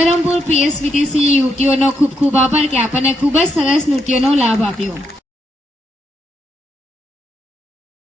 ધરમપુર પીએસવીટીસી યુવતીઓનો ખૂબ ખૂબ આભાર કે આપણને ખૂબ જ સરસ નૃત્યનો લાભ આપ્યો.